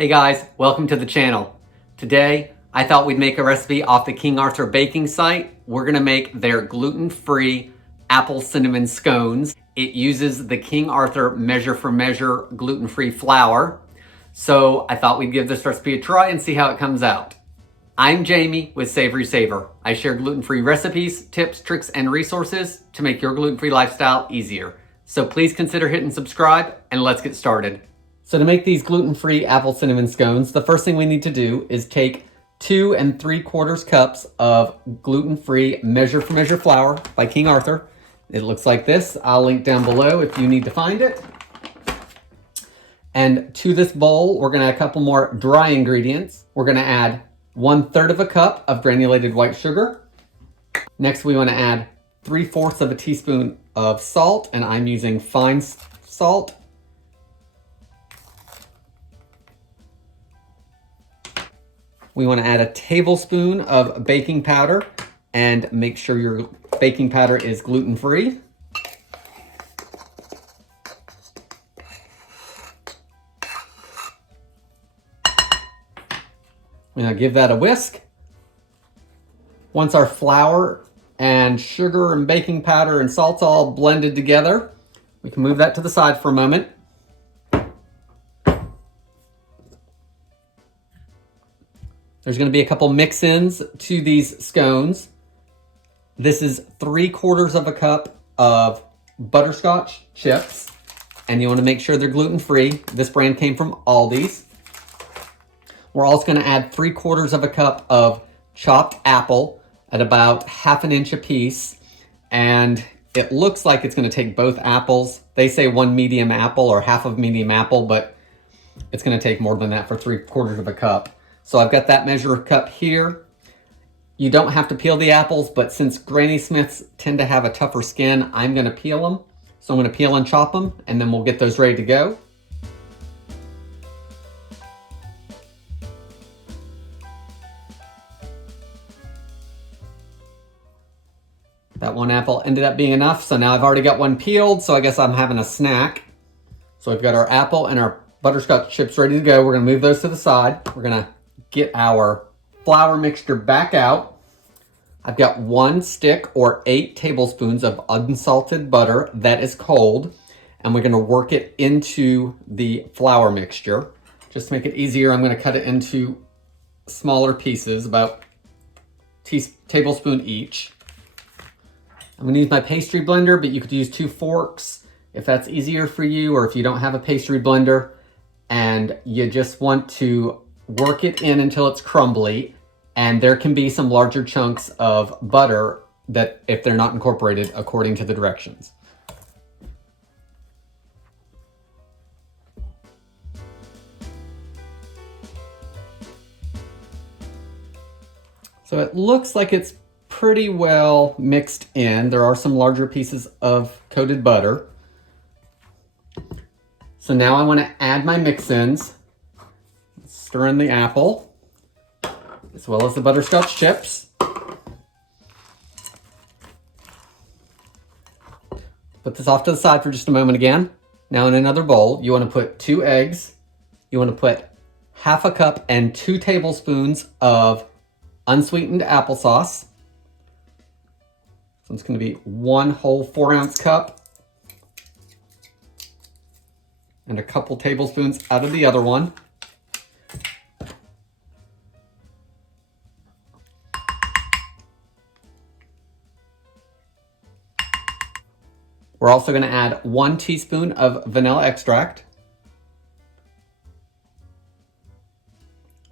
Hey guys, welcome to the channel. Today, I thought we'd make a recipe off the King Arthur baking site. We're gonna make their gluten-free apple cinnamon scones. It uses the King Arthur measure for measure gluten-free flour. So I thought we'd give this recipe a try and see how it comes out. I'm Jamie with SavorySaver. I share gluten-free recipes, tips, tricks, and resources to make your gluten-free lifestyle easier. So please consider hitting subscribe and let's get started. So to make these gluten-free apple cinnamon scones, the first thing we need to do is take 2 3/4 cups of gluten-free measure for measure flour by King Arthur. It looks like this. I'll link down below if you need to find it. And to this bowl, we're gonna add a couple more dry ingredients. We're gonna add 1/3 cup of granulated white sugar. Next, we wanna add 3/4 teaspoon of salt, and I'm using fine salt. We want to add a tablespoon of baking powder and make sure your baking powder is gluten-free. We're going to give that a whisk. Once our flour and sugar and baking powder and salt's all blended together, we can move that to the side for a moment. There's going to be a couple mix-ins to these scones. This is 3/4 cup of Butterscotch chips, and you want to make sure they're gluten-free. This brand came from Aldi's. We're also going to add 3/4 cup of chopped apple at about 1/2 inch a piece, and it looks like it's going to take both apples. They say 1 medium apple or half of medium apple, but it's going to take more than that for 3/4 cup. So I've got that measure cup here. You don't have to peel the apples, but since Granny Smiths tend to have a tougher skin, I'm gonna peel them. So I'm gonna peel and chop them, and then we'll get those ready to go. That one apple ended up being enough, so now I've already got one peeled, so I guess I'm having a snack. So we've got our apple and our butterscotch chips ready to go. We're gonna move those to the side. We're gonna get our flour mixture back out. I've got 1 stick or 8 tablespoons of unsalted butter that is cold, and we're gonna work it into the flour mixture. Just to make it easier, I'm gonna cut it into smaller pieces, about tablespoon each. I'm gonna use my pastry blender, but you could use 2 forks if that's easier for you, or if you don't have a pastry blender and you just want to work it in until it's crumbly, and there can be some larger chunks of butter that if they're not incorporated according to the directions. So it looks like it's pretty well mixed in. There are some larger pieces of coated butter. So now I want to add my mix-ins. Stir in the apple, as well as the butterscotch chips. Put this off to the side for just a moment again. Now in another bowl, you want to put 2 eggs. You want to put 1/2 cup and 2 tablespoons of unsweetened applesauce. So it's going to be 1 whole 4-ounce cup and a couple tablespoons out of the other one. We're also going to add 1 teaspoon of vanilla extract.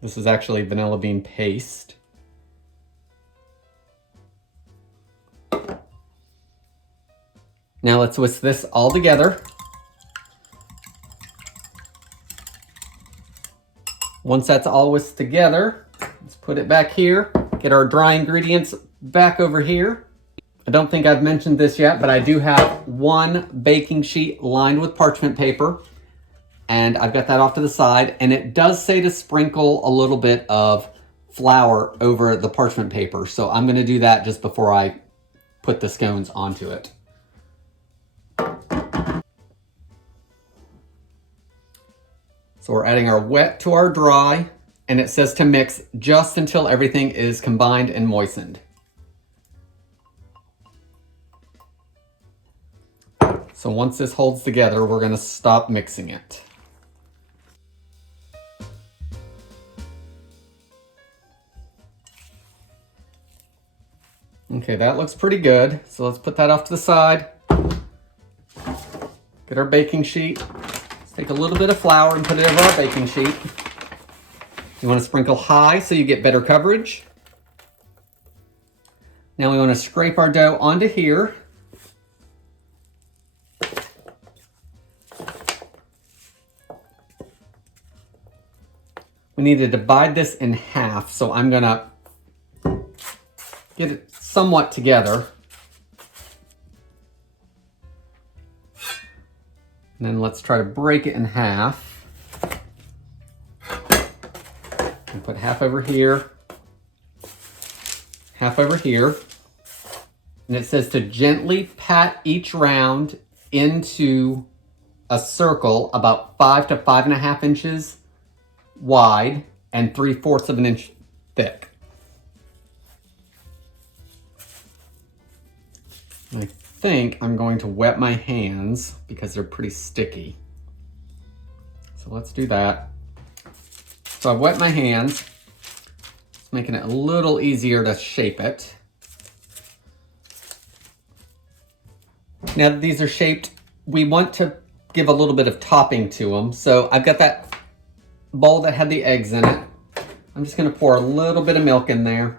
This is actually vanilla bean paste. Now let's whisk this all together. Once that's all whisked together, let's put it back here. Get our dry ingredients back over here. I don't think I've mentioned this yet, but I do have 1 baking sheet lined with parchment paper, and I've got that off to the side, and it does say to sprinkle a little bit of flour over the parchment paper, so I'm going to do that just before I put the scones onto it. So we're adding our wet to our dry, and it says to mix just until everything is combined and moistened. So once this holds together, we're going to stop mixing it. Okay, that looks pretty good. So let's put that off to the side. Get our baking sheet. Let's take a little bit of flour and put it over our baking sheet. You want to sprinkle high so you get better coverage. Now we want to scrape our dough onto here. We need to divide this in half, so I'm gonna get it somewhat together. And then let's try to break it in half. And put half over here, half over here. And it says to gently pat each round into a circle about 5 to 5.5 inches wide and 3/4 of an inch thick. I think I'm going to wet my hands because they're pretty sticky. So let's do that. So I've wet my hands. It's making it a little easier to shape it. Now that these are shaped, we want to give a little bit of topping to them. So I've got that bowl that had the eggs in it. I'm just going to pour a little bit of milk in there.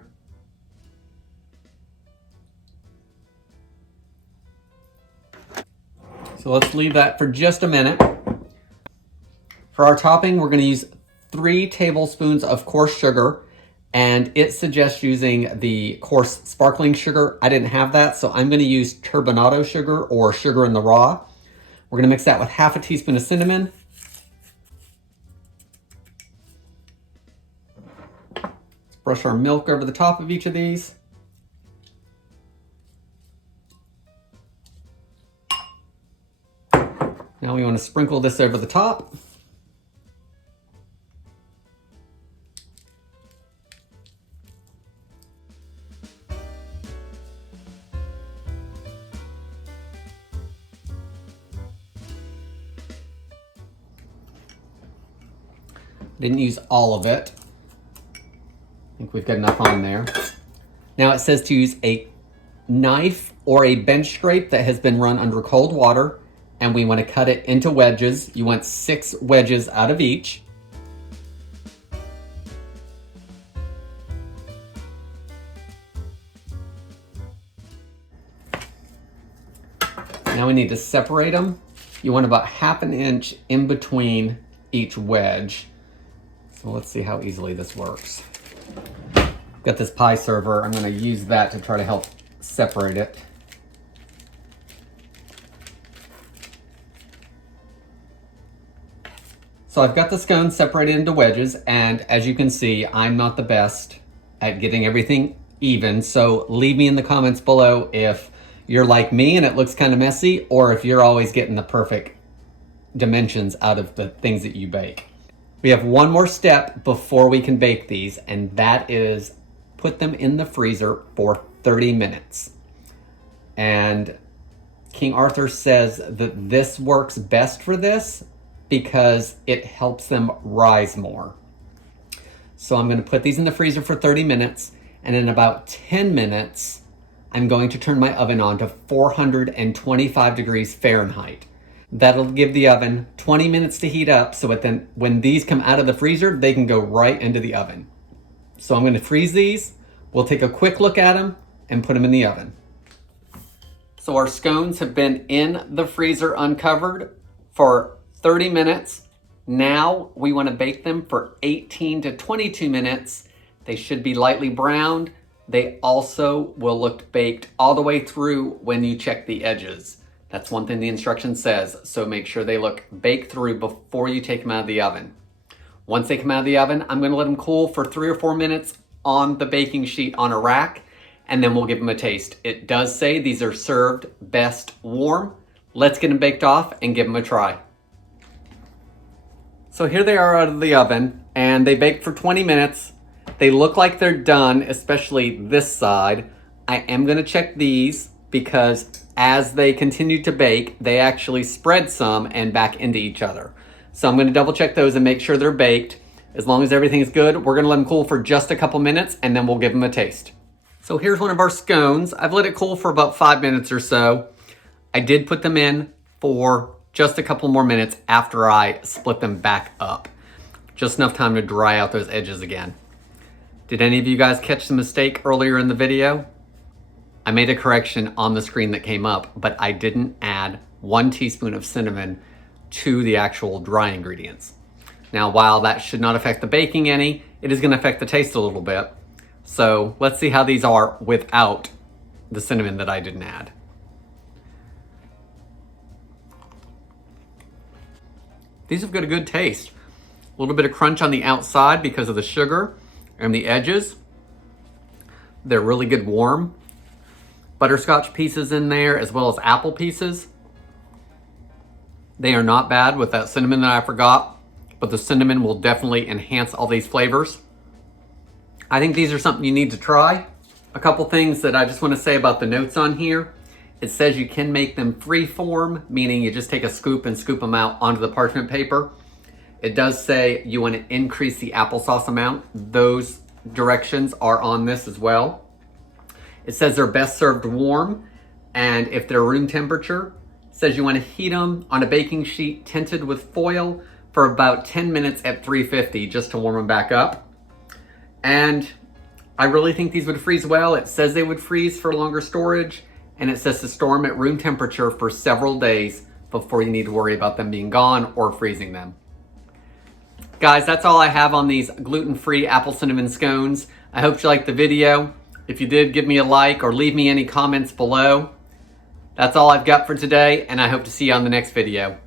So let's leave that for just a minute. For our topping, we're going to use 3 tablespoons of coarse sugar, and it suggests using the coarse sparkling sugar. I didn't have that, so I'm going to use Turbinado sugar or sugar in the raw. We're going to mix that with half a teaspoon of cinnamon. Let's brush our milk over the top of each of these. Now we want to sprinkle this over the top. Didn't use all of it. I think we've got enough on there. Now it says to use a knife or a bench scrape that has been run under cold water, and we want to cut it into wedges. You want 6 wedges out of each. Now we need to separate them. You want about 1/2 inch in between each wedge. So let's see how easily this works. Got this pie server. I'm going to use that to try to help separate it. So I've got the scones separated into wedges, and as you can see, I'm not the best at getting everything even. So leave me in the comments below if you're like me and it looks kind of messy, or if you're always getting the perfect dimensions out of the things that you bake. We have one more step before we can bake these, and that is put them in the freezer for 30 minutes. And King Arthur says that this works best for this because it helps them rise more. So I'm going to put these in the freezer for 30 minutes, and in about 10 minutes, I'm going to turn my oven on to 425 degrees Fahrenheit. That'll give the oven 20 minutes to heat up, so then when these come out of the freezer, they can go right into the oven. So I'm going to freeze these. We'll take a quick look at them and put them in the oven. So our scones have been in the freezer uncovered for 30 minutes. Now we want to bake them for 18 to 22 minutes. They should be lightly browned. They also will look baked all the way through when you check the edges. That's one thing the instruction says, so make sure they look baked through before you take them out of the oven. Once they come out of the oven, I'm going to let them cool for 3 or 4 minutes on the baking sheet on a rack, and then we'll give them a taste. It does say these are served best warm. Let's get them baked off and give them a try. So here they are out of the oven, and they baked for 20 minutes. They look like they're done, especially this side. I am gonna check these because as they continue to bake, they actually spread some and back into each other. So I'm gonna double check those and make sure they're baked. As long as everything is good, we're gonna let them cool for just a couple minutes and then we'll give them a taste. So here's one of our scones. I've let it cool for about 5 minutes or so. I did put them in for just a couple more minutes after I split them back up. Just enough time to dry out those edges again. Did any of you guys catch the mistake earlier in the video? I made a correction on the screen that came up, but I didn't add 1 teaspoon of cinnamon to the actual dry ingredients. Now, while that should not affect the baking any, it is gonna affect the taste a little bit. So let's see how these are without the cinnamon that I didn't add. These have got a good taste. A little bit of crunch on the outside because of the sugar and the edges. They're really good warm. Butterscotch pieces in there as well as apple pieces. They are not bad with that cinnamon that I forgot, but the cinnamon will definitely enhance all these flavors. I think these are something you need to try. A couple things that I just want to say about the notes on here. It says you can make them free form, meaning you just take a scoop and scoop them out onto the parchment paper. It does say you want to increase the applesauce amount. Those directions are on this as well. It says they're best served warm, and if they're room temperature, it says you want to heat them on a baking sheet tinted with foil for about 10 minutes at 350 just to warm them back up. And I really think these would freeze well. It says they would freeze for longer storage, and it says to store them at room temperature for several days before you need to worry about them being gone or freezing them. Guys, that's all I have on these gluten-free apple cinnamon scones. I hope you liked the video. If you did, give me a like or leave me any comments below. That's all I've got for today, and I hope to see you on the next video.